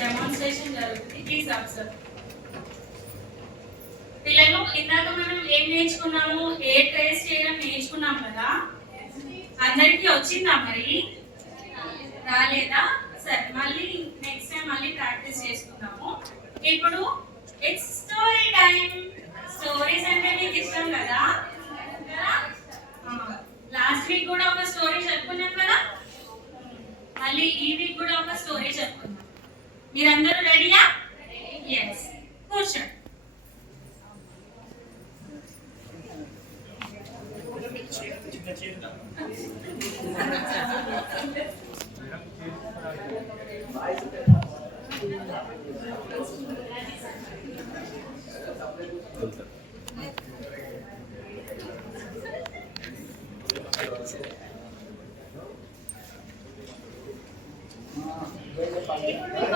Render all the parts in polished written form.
Demonstration జరుగుతుంది. Please observe. పిల్లలు ఇందాక మనం ఏం నేర్చుకున్నాము? ఏ ట్రేస్ చేయడం నేర్చుకున్నాం కదా. అందరికీ వచ్చిందా మరి? రాలేదా? సరే, మళ్ళీ నెక్స్ట్ టైం మళ్ళీ ప్రాక్టీస్ చేసుకుందాము. ఇప్పుడు ఇట్స్ స్టోరీ టైం. స్టోరీస్ అంటే మీకు ఇష్టం కదా. లాస్ట్ వీక్ కూడా ఒక స్టోరీ చెప్పుకున్నాం కదా. మళ్ళీ ఈ వీక్ కూడా ఒక స్టోరీ చెప్పుకుందాం. మీరందరూ రెడీయా? ఎస్, కూర్చోండి.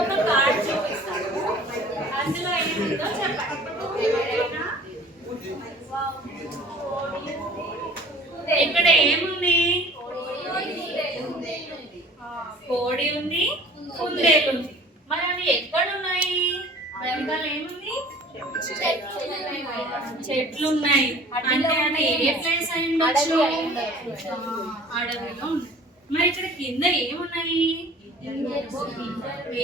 ఒక కార్డ్ చూపిస్తాను. అందులో ఏముందో చెప్పండి. ఇక్కడ ఏముంది? కోడి ఉంది, కుందేలు ఉంది. మరి అవి ఎక్కడ ఉన్నాయి? వెనకాల ఏముంది? చెట్లు ఉన్నాయి. అంటే అది ఏ ప్లేస్ అయి ఉండొచ్చు? అడవిలో ఉంది. మరి ఇక్కడ కింద ఏమున్నాయి?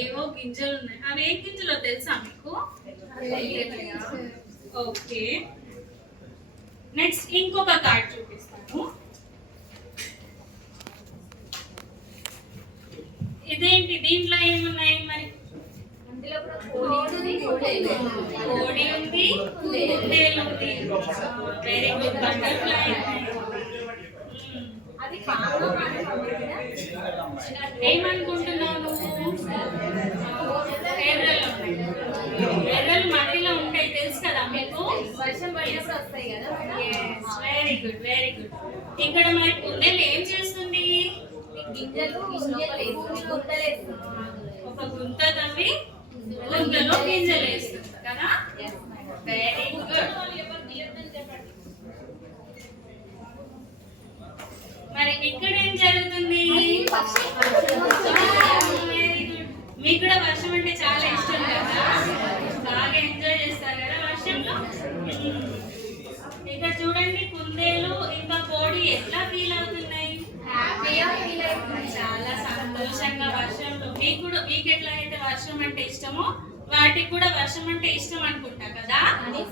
ఏవో గింజలు ఉన్నాయి. అవి ఏ గింజలో తెలుసా మీకు? ఓకే, నెక్స్ట్ ఇంకొక కార్డ్ చూపిస్తాను. ఇదేంటి? దీంట్లో ఏమున్నాయి మరి? కోడి ఉంది, కుందేలు ఉంది. Very good. బటర్ఫ్లై ఏమనుకుంటున్నాను? ఎర్రలు మట్టిలో ఉంటాయి, తెలుసు కదా మీకు. వర్షం పడినప్పుడు వస్తాయి కదా. Very good, very good. ఇక్కడ మరి కుందేలు ఏం చేస్తుంది? ఒక గుంత తవ్వి గుంతలో గింజలు వేస్తుంది కదా. Very good. మరి ఇక్కడ ఏం జరుగుతుంది? మీకు కూడా వర్షం అంటే చాలా ఇష్టం కదా. బాగా ఎంజాయ్ చేస్తారు కదా వర్షంలో. ఇక్కడ చూడండి, కుందేలు ఇంకా కోడి ఎట్లా ఫీల్ అవుతున్నాయి? చాలా సంతోషంగా వర్షంలో. మీకు ఎట్లా అయితే వర్షం అంటే ఇష్టమో వాటికి కూడా వర్షం అంటే ఇష్టం అనుకుంటా కదా.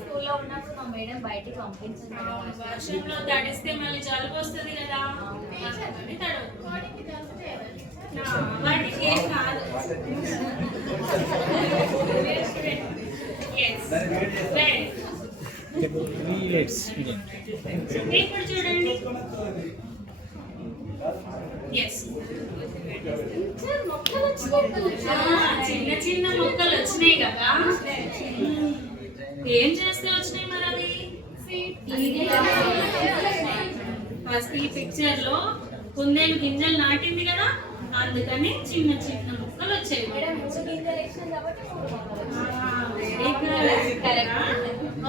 స్కూల్లో ఉన్నప్పుడు మా మేడం బయటికి పంపించారు. వర్షంలో తడిస్తే మళ్ళీ జలుబు వస్తుంది కదా. వాటికి ఏం కాదు. ఇప్పుడు చూడండి. చిన్న చిన్న మొక్కలు వచ్చినాయి కదా. ఏం చేస్తే వచ్చినాయి మరి అవి? ఫస్ట్ ఈ పిక్చర్ లో కుందేలు గింజలు నాటింది కదా, అందుకని చిన్న చిన్న మొక్కలు వచ్చాయి.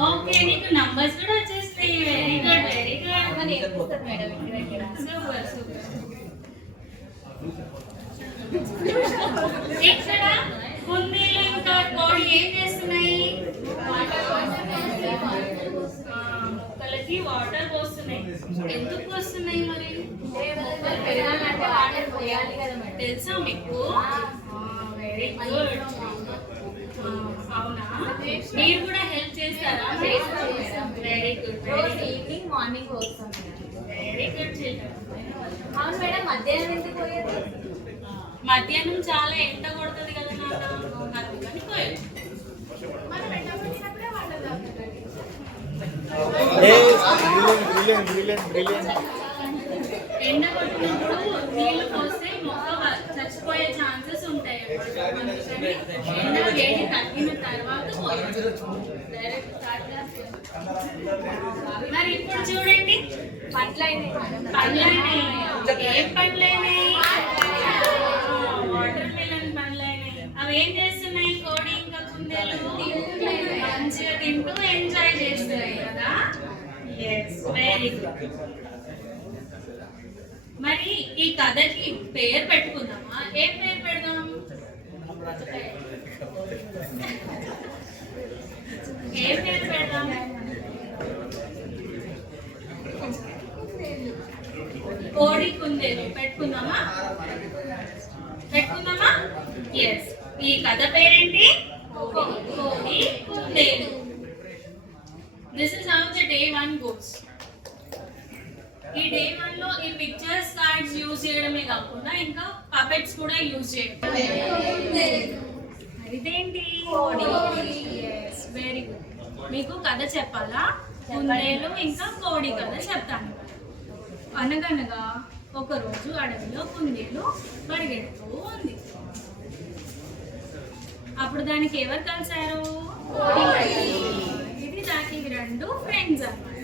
ఓకే, నీకు నంబర్స్ కూడా వచ్చేస్తాయి. Very good, very good. Super super. ఇక్కడ కుందేలు ఇంకా కోడి ఏం చేస్తున్నాయి? మొక్కలకి వాటర్ పోస్తున్నాయి. ఎందుకు పోస్తున్నాయి మరి? తెలుసా మీకు? Very good. అవునా, మీరు కూడా హెల్ప్ చేస్తారా? Very good. ఈవినింగ్ మార్నింగ్ వస్తాం. Very good children. అవును మేడం, మధ్యాహ్నం ఎందుకు పోయేది? మధ్యాహ్నం చాలా ఎండ కొడుతుంది కదా నాన్న, అందుకని పోయేది. ఎండ కొట్టినప్పుడు నీళ్లు పోస్తే మొక్క చచ్చిపోయే ఛాన్సెస్ ఉంటాయి. అందుకని ఎండ వేడి తగ్గిన తర్వాత మరి ఇప్పుడు చూడండి, పండ్లైనాయి. ఏం పండ్లైనాయి? Water melon పండ్లైనాయి. అవి ఏం చేస్తున్నాయి? కోడి ఇంకా కుందేలు మంచిగా తింటూ ఎంజాయ్ చేస్తున్నాయి కదా. Very good. మరి ఈ కథకి పేరు పెట్టుకుందామా? ఏం పేరు పెడదాం? ఏ పేరు పెడదాం? కోడి కుందేలు పెట్టుకుందామా? పెట్టుకుందామా? ఎస్. ఈ కథ పేరేంటి? కోడి కుందేలు. This is how the day 1 goes. ఈ డే 1 లో ఈ పిక్చర్స్ కార్డ్స్ యూజ్ చేయడమే కాకుండా ఇంకా పపెట్స్ కూడా యూజ్ చేయడం. ఇదేంటి? Yes, very good. మీకు కథ చెప్పాలా? కుందేలు ఇంకా కోడి కథ చెప్తాను. అనగనగా ఒకరోజు అడవిలో కుందేలు పరిగెడుతూ ఉంది. అప్పుడు దానికి ఎవరు కలిశారు? ఇది దానికి 2 ఫ్రెండ్స్ అన్నమాట.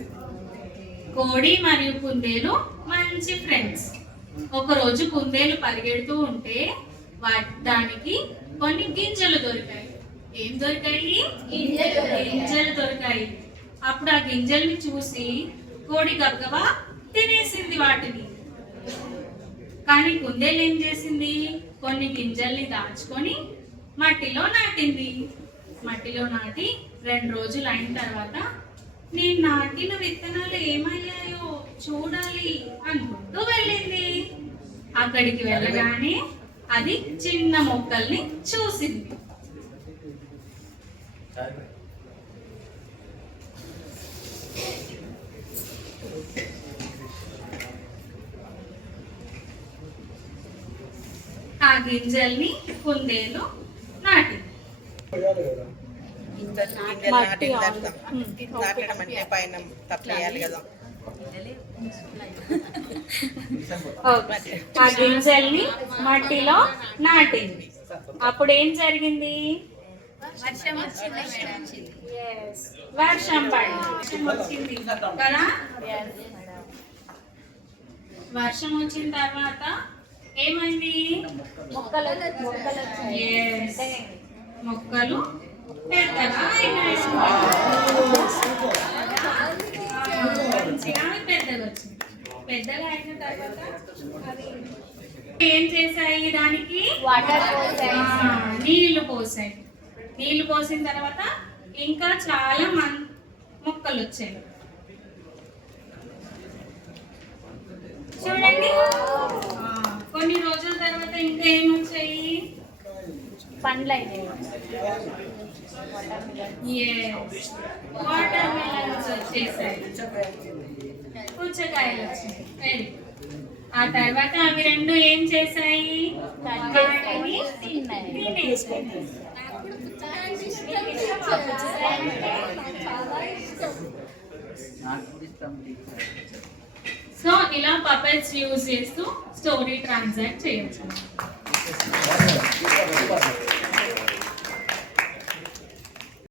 కోడి మరియు కుందేలు మంచి ఫ్రెండ్స్. ఒకరోజు కుందేలు పరిగెడుతూ ఉంటే దానికి కొన్ని గింజలు దొరికాయి. ఏం దొరికాయి? గింజలు దొరికాయి. అప్పుడు ఆ గింజల్ని చూసి కోడి గబగబా తినేసింది వాటిని. కానీ కుందేలు ఏం చేసింది? కొన్ని గింజల్ని దాచుకొని మట్టిలో నాటింది. మట్టిలో నాటి 2 రోజులు అయిన తర్వాత నేను నాటిన విత్తనాలు ఏమయ్యాయో చూడాలి అనుకుంటూ వెళ్ళింది. అక్కడికి వెళ్ళగానే అది చిన్న మొక్కల్ని చూసింది. ఆ గింజల్ని కుందేలు నాటింది. నాటడం అంటే పైన తప్పేయాలి కదా. ఆ గింజల్ని మట్టిలో నాటింది. అప్పుడు ఏం జరిగింది? వర్షం వచ్చింది కదా. వర్షం వచ్చిన తర్వాత ఏమైంది? Yes. మొక్కలు పెద్దగా అయినాయి. మంచిగా పెద్దగా వచ్చింది. పెద్దగా అయిన తర్వాత అది ఏం చేశాయి? దానికి నీళ్లు పోసాయి. నీళ్లు పోసిన తర్వాత ఇంకా చాలా మొక్కలు వచ్చాయి. చూడండి, కొన్ని రోజుల తర్వాత ఇంకా ఏమొచ్చాయి? పండ్లు. వాటర్ మెలన్స్ వచ్చేసాయి. పుచ్చకాయలు వచ్చాయి. ఆ తర్వాత అవి 2 ఏం చేశాయి? తినేసాయి. సో ఇలా పపెట్స్ యూజ్ చేస్తూ స్టోరీ ట్రాన్సాక్ట్ చేయొచ్చు.